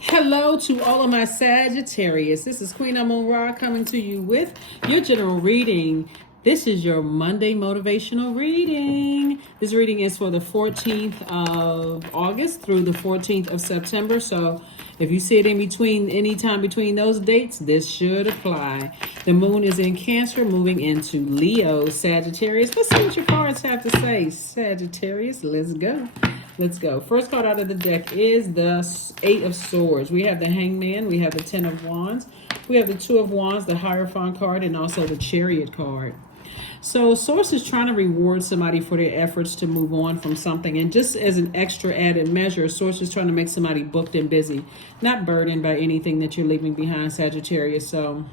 Hello to all of my Sagittarius. This is Queen Amun Ra coming to you with your general reading. This is your Monday motivational reading. This reading is for the 14th of August through the 14th of September. So if you see it in between, any time between those dates, this should apply. The moon is in Cancer, moving into Leo, Sagittarius. Let's see what your cards have to say, Sagittarius. Let's go. Let's go. First card out of the deck is the Eight of Swords. We have the Hangman. We have the Ten of Wands. We have the Two of Wands, the Hierophant card, and also the Chariot card. So Source is trying to reward somebody for their efforts to move on from something. And just as an extra added measure, Source is trying to make somebody booked and busy, not burdened by anything that you're leaving behind, Sagittarius. So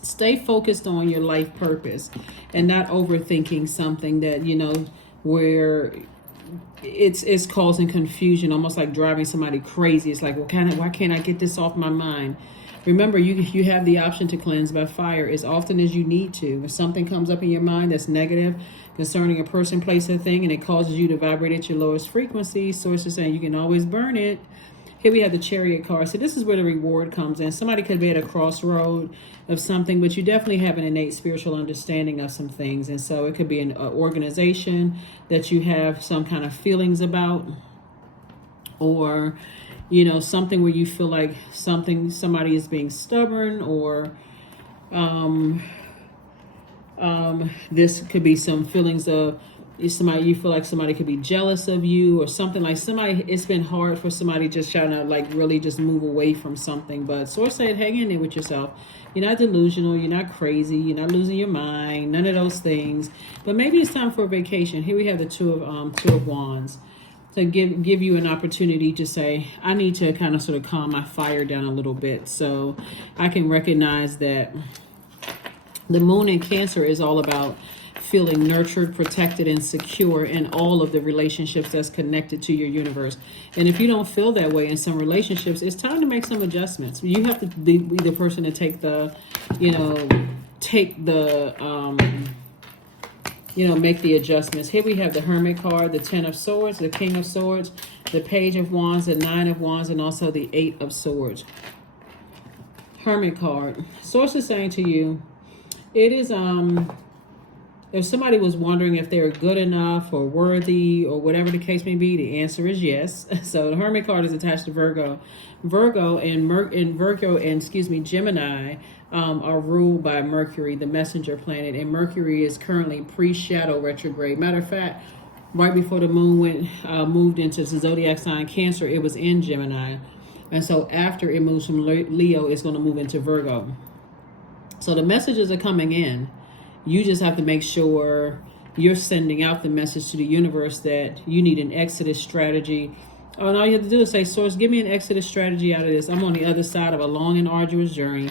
stay focused on your life purpose and not overthinking something that, where it's causing confusion, almost like driving somebody crazy. It's like, why can't I get this off my mind? Remember, you have the option to cleanse by fire as often as you need to. If something comes up in your mind that's negative concerning a person, place, or thing, and it causes you to vibrate at your lowest frequency, Source is saying you can always burn it. Here we have the Chariot card. So this is where the reward comes in. Somebody could be at a crossroad of something, but you definitely have an innate spiritual understanding of some things. And so it could be an organization that you have some kind of feelings about, or something where you feel like somebody is being stubborn, or this could be some feelings of somebody, you feel like somebody could be jealous of you, or something like somebody, it's been hard for somebody just trying to like really just move away from something. But Source said, hang in there with yourself. You're not delusional, you're not crazy, you're not losing your mind, none of those things. But maybe it's time for a vacation. Here we have the Two of Wands. To give you an opportunity to say, I need to kind of sort of calm my fire down a little bit. So I can recognize that the moon in Cancer is all about feeling nurtured, protected, and secure in all of the relationships that's connected to your universe. And if you don't feel that way in some relationships, it's time to make some adjustments. You have to be the person to take the, make the adjustments. Here we have the Hermit card, the Ten of Swords, the King of Swords, the Page of Wands, the Nine of Wands, and also the Eight of Swords. Hermit card. Source is saying to you, it is, if somebody was wondering if they're good enough or worthy or whatever the case may be, the answer is yes. So the Hermit card is attached to Virgo. Virgo and Gemini are ruled by Mercury, the messenger planet, and Mercury is currently pre-shadow retrograde. Matter of fact, right before the moon moved into the Zodiac sign Cancer, it was in Gemini. And so after it moves from Leo, it's going to move into Virgo. So the messages are coming in. You just have to make sure you're sending out the message to the universe that you need an exodus strategy. And all you have to do is say, Source, give me an exodus strategy out of this. I'm on the other side of a long and arduous journey.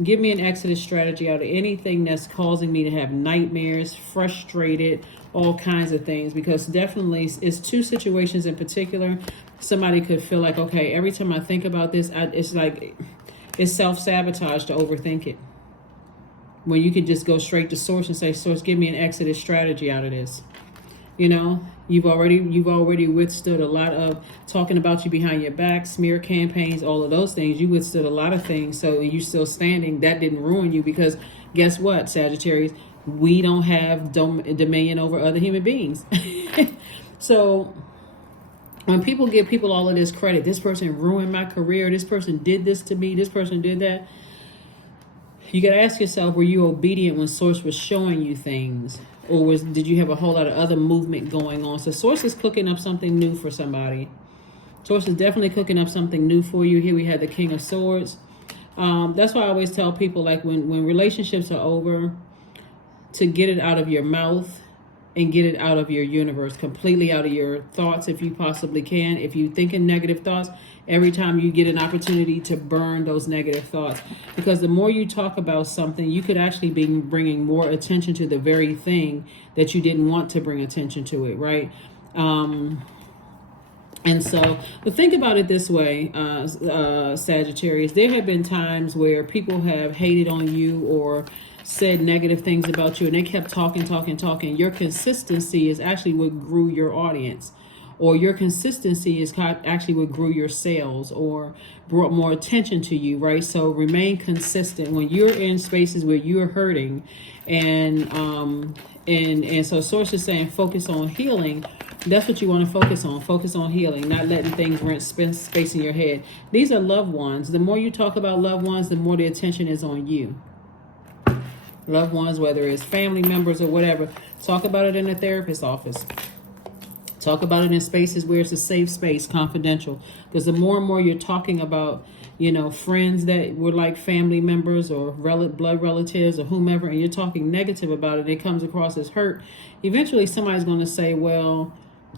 Give me an exodus strategy out of anything that's causing me to have nightmares, frustrated, all kinds of things. Because definitely it's two situations in particular. Somebody could feel like, okay, every time I think about this, it's like it's self-sabotage to overthink it. When you can just go straight to Source and say, Source, give me an exodus strategy out of this. You've already withstood a lot of talking about you behind your back, smear campaigns, all of those things. You withstood a lot of things. So you're still standing. That didn't ruin you, because guess what, Sagittarius? We don't have dominion over other human beings. So when people give people all of this credit, this person ruined my career, this person did this to me, this person did that. You got to ask yourself, were you obedient when Source was showing you things? Or did you have a whole lot of other movement going on? So Source is cooking up something new for somebody. Source is definitely cooking up something new for you. Here we have the King of Swords. That's why I always tell people, like when relationships are over, to get it out of your mouth and get it out of your universe, completely out of your thoughts if you possibly can. If you're thinking negative thoughts, every time you get an opportunity to burn those negative thoughts. Because the more you talk about something, you could actually be bringing more attention to the very thing that you didn't want to bring attention to it, right? And so, but think about it this way, Sagittarius. There have been times where people have hated on you or said negative things about you, and they kept talking. Your consistency is actually what grew your audience. or your consistency is actually what grew your sales or brought more attention to you, right? So remain consistent when you're in spaces where you're hurting, and so source is saying focus on healing. That's what you want to focus on. Focus on healing, not letting things rent space in your head. These are loved ones. The more you talk about loved ones, the more the attention is on you. Loved ones, whether it's family members or whatever, talk about it in a therapist's office. Talk about it in spaces where it's a safe space, confidential. Because the more and more you're talking about, friends that were like family members or blood relatives or whomever, and you're talking negative about it, it comes across as hurt. Eventually, somebody's going to say, well,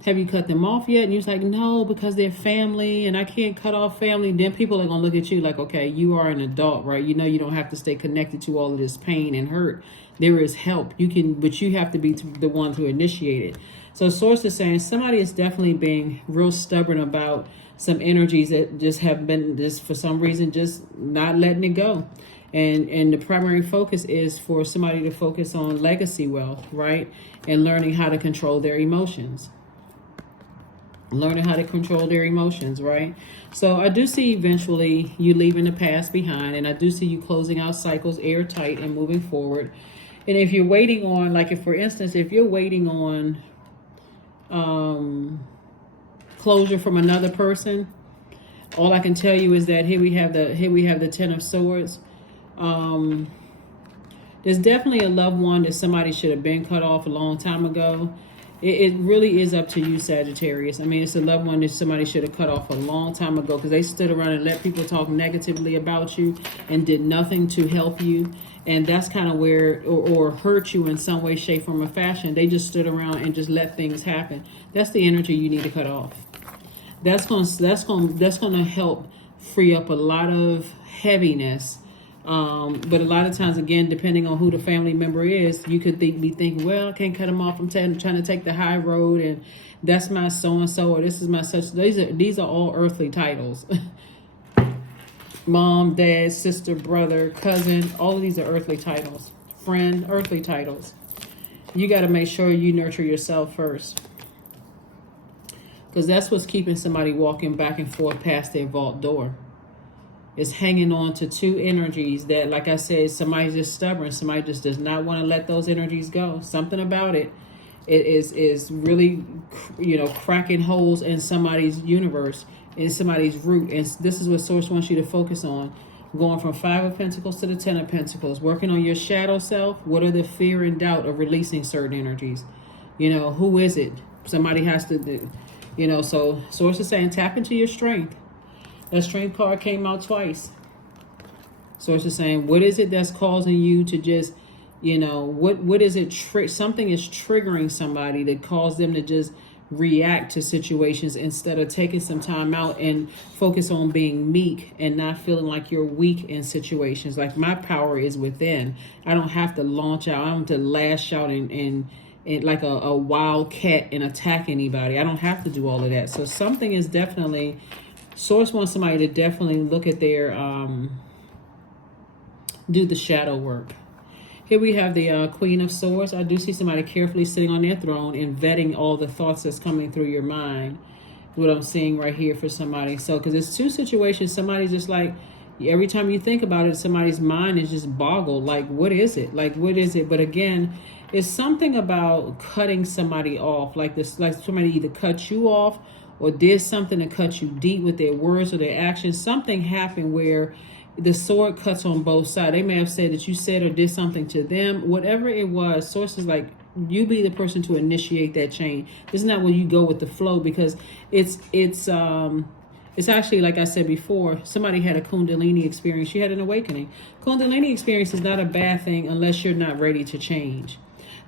have you cut them off yet? And you're like, no, because they're family and I can't cut off family. Then people are going to look at you like, okay, you are an adult, right? You don't have to stay connected to all of this pain and hurt. There is help. But you have to be the one to initiate it. So source is saying somebody is definitely being real stubborn about some energies that just have been just for some reason just not letting it go. And the primary focus is for somebody to focus on legacy wealth, right? And learning how to control their emotions. Learning how to control their emotions, right? So I do see eventually you leaving the past behind, and I do see you closing out cycles airtight and moving forward. And if you're waiting on, like if for instance, if you're waiting on closure from another person, all I can tell you is that here we have the Ten of Swords. There's definitely a loved one that somebody should have been cut off a long time ago. It really is up to you, Sagittarius. I mean, it's a loved one that somebody should have cut off a long time ago because they stood around and let people talk negatively about you and did nothing to help you. And that's kind of where, or hurt you in some way, shape, form, or fashion. They just stood around and just let things happen. That's the energy you need to cut off. That's gonna help free up a lot of heaviness. But a lot of times, again, depending on who the family member is, you could be thinking, well, I can't cut them off. I'm trying to take the high road, and that's my so-and-so, or this is my such. These are all earthly titles. Mom, dad, sister, brother, cousin, all of these are earthly titles. Friend, earthly titles. You got to make sure you nurture yourself first. Because that's what's keeping somebody walking back and forth past their vault door. Is hanging on to two energies that, like I said, somebody's just stubborn. Somebody just does not want to let those energies go. Something about it is really, cracking holes in somebody's universe, in somebody's root. And this is what Source wants you to focus on. Going from 5 of Pentacles to the 10 of Pentacles. Working on your shadow self. What are the fear and doubt of releasing certain energies? Who is it? Somebody has to do. So Source is saying tap into your strength. That strength card came out twice. Source is saying, what is it that's causing you to just, what is it? Something is triggering somebody that caused them to just react to situations instead of taking some time out and focus on being meek and not feeling like you're weak in situations. Like my power is within. I don't have to launch out. I don't have to lash out and like a wild cat and attack anybody. I don't have to do all of that. So something is definitely... Source wants somebody to definitely look at their, do the shadow work. Here we have the Queen of Swords. I do see somebody carefully sitting on their throne and vetting all the thoughts that's coming through your mind. What I'm seeing right here for somebody. So, because it's two situations. Somebody's just like, every time you think about it, somebody's mind is just boggled. Like, what is it? Like, what is it? But again, it's something about cutting somebody off. Like this, like somebody either cut you off or did something to cut you deep with their words or their actions. Something happened where the sword cuts on both sides. They may have said that you said or did something to them. Whatever it was, Source is like, you be the person to initiate that change. This is not where you go with the flow, because it's actually, like I said before, somebody had a Kundalini experience. You had an awakening. Kundalini experience is not a bad thing unless you're not ready to change.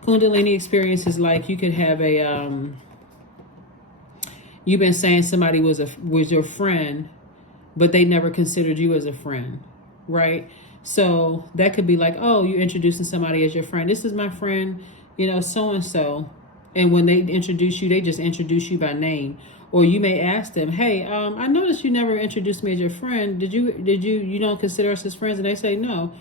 Kundalini experience is like you could have a... You've been saying somebody was your friend, but they never considered you as a friend, right? So that could be like, oh, you're introducing somebody as your friend. This is my friend, so-and-so. And when they introduce you, they just introduce you by name. Or you may ask them, hey, I noticed you never introduced me as your friend. You don't consider us as friends? And they say, no,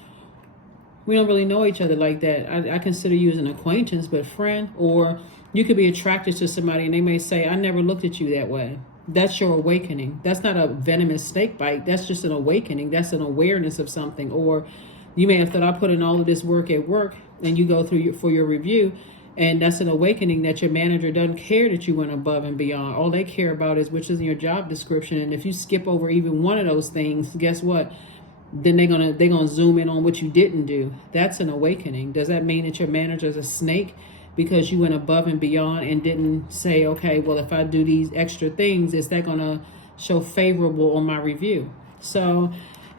we don't really know each other like that. I consider you as an acquaintance, but friend. Or You could be attracted to somebody and they may say, I never looked at you that way. That's your awakening. That's not a venomous snake bite. That's just an awakening. That's an awareness of something. Or you may have thought, I put in all of this work at work, and you go through for your review, and that's an awakening that your manager doesn't care that you went above and beyond. All they care about is which is in your job description. And if you skip over even one of those things, guess what? Then they're gonna zoom in on what you didn't do. That's an awakening. Does that mean that your manager is a snake because you went above and beyond and didn't say, okay, well, if I do these extra things, is that gonna show favorable on my review? So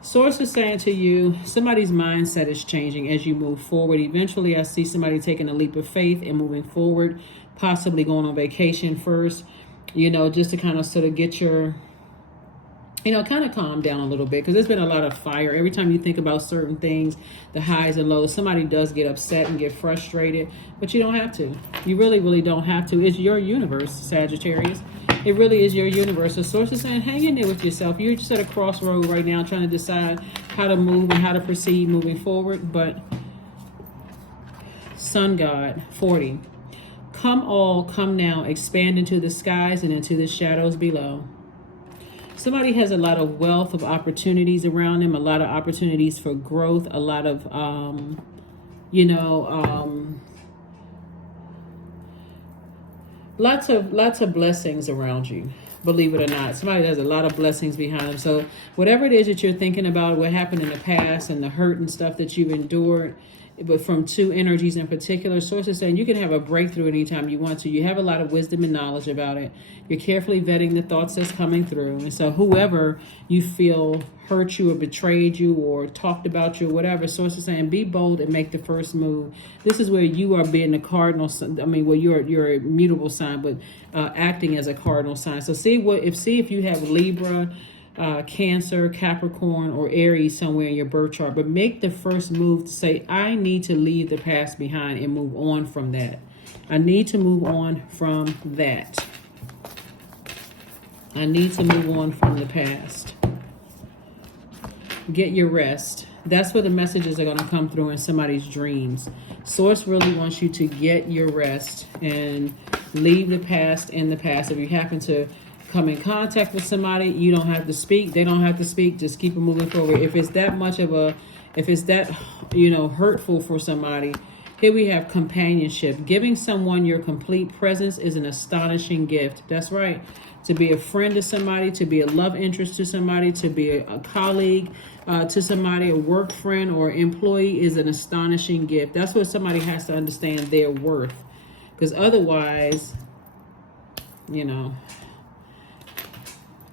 Source is saying to you, somebody's mindset is changing as you move forward. Eventually, I see somebody taking a leap of faith and moving forward, possibly going on vacation first, just to kind of sort of get your, kind of calm down a little bit, because there's been a lot of fire. Every time you think about certain things, the highs and lows, somebody does get upset and get frustrated, but you don't have to. You really, really don't have to. It's your universe, Sagittarius. It really is your universe. The Source is saying, hang in there with yourself. You're just at a crossroad right now trying to decide how to move and how to proceed moving forward. But Sun God, 40. Come all, come now, expand into the skies and into the shadows below. Somebody has a lot of wealth of opportunities around them, a lot of opportunities for growth, a lot of, lots of blessings around you, believe it or not. Somebody has a lot of blessings behind them. So whatever it is that you're thinking about, what happened in the past and the hurt and stuff that you've endured, but from two energies in particular, Source is saying you can have a breakthrough anytime you want to. You have a lot of wisdom and knowledge about it. You're carefully vetting the thoughts that's coming through. And so whoever you feel hurt you or betrayed you or talked about you or whatever, Source is saying be bold and make the first move. This is where you are being the cardinal, well, you're a mutable sign, but acting as a cardinal sign. So see if you have Libra, Cancer, Capricorn, or Aries somewhere in your birth chart, but make the first move to say, I need to leave the past behind and move on from that. I need to move on from that. I need to move on from the past. Get your rest. That's where the messages are going to come through in somebody's dreams. Source really wants you to get your rest and leave the past in the past. If you happen to come in contact with somebody, you don't have to speak. They don't have to speak. Just keep it moving forward. If it's that hurtful for somebody, here we have companionship. Giving someone your complete presence is an astonishing gift. That's right. To be a friend to somebody, to be a love interest to somebody, to be a colleague to somebody, a work friend or employee is an astonishing gift. That's what somebody has to understand their worth. Because otherwise,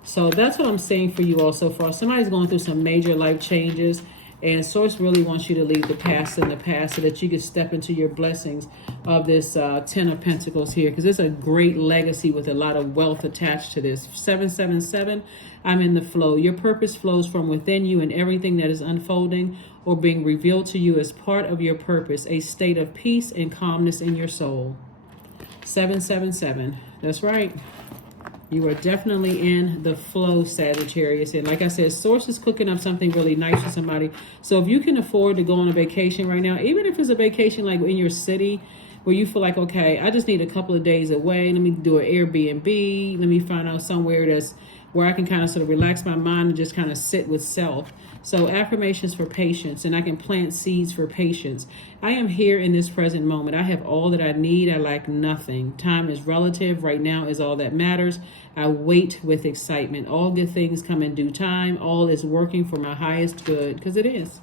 So that's what I'm saying for you all so far. Somebody's going through some major life changes, and Source really wants you to leave the past in the past so that you can step into your blessings of this 10 of Pentacles here, because it's a great legacy with a lot of wealth attached to this. 777, I'm in the flow. Your purpose flows from within you, and everything that is unfolding or being revealed to you is part of your purpose, a state of peace and calmness in your soul. 777, that's right. You are definitely in the flow, Sagittarius. And like I said, Source is cooking up something really nice for somebody. So if you can afford to go on a vacation right now, even if it's a vacation like in your city where you feel like, okay, I just need a couple of days away. Let me do an Airbnb. Let me find out somewhere where I can kind of sort of relax my mind and just kind of sit with self. So affirmations for patience, and I can plant seeds for patience. I am here in this present moment. I have all that I need. I lack nothing. Time is relative. Right now is all that matters. I wait with excitement. All good things come in due time. All is working for my highest good, because it is.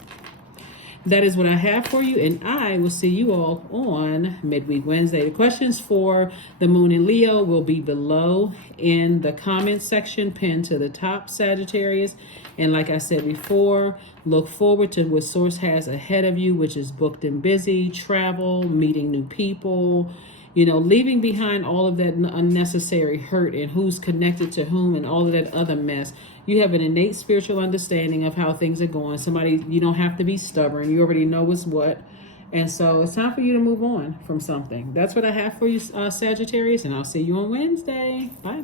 That is what I have for you, and I will see you all on Midweek Wednesday. The questions for the Moon in Leo will be below in the comments section, pinned to the top, Sagittarius. And like I said before, look forward to what Source has ahead of you, which is booked and busy, travel, meeting new people, leaving behind all of that unnecessary hurt and who's connected to whom and all of that other mess. You have an innate spiritual understanding of how things are going. You don't have to be stubborn. You already know what's what. And so it's time for you to move on from something. That's what I have for you, Sagittarius, and I'll see you on Wednesday. Bye.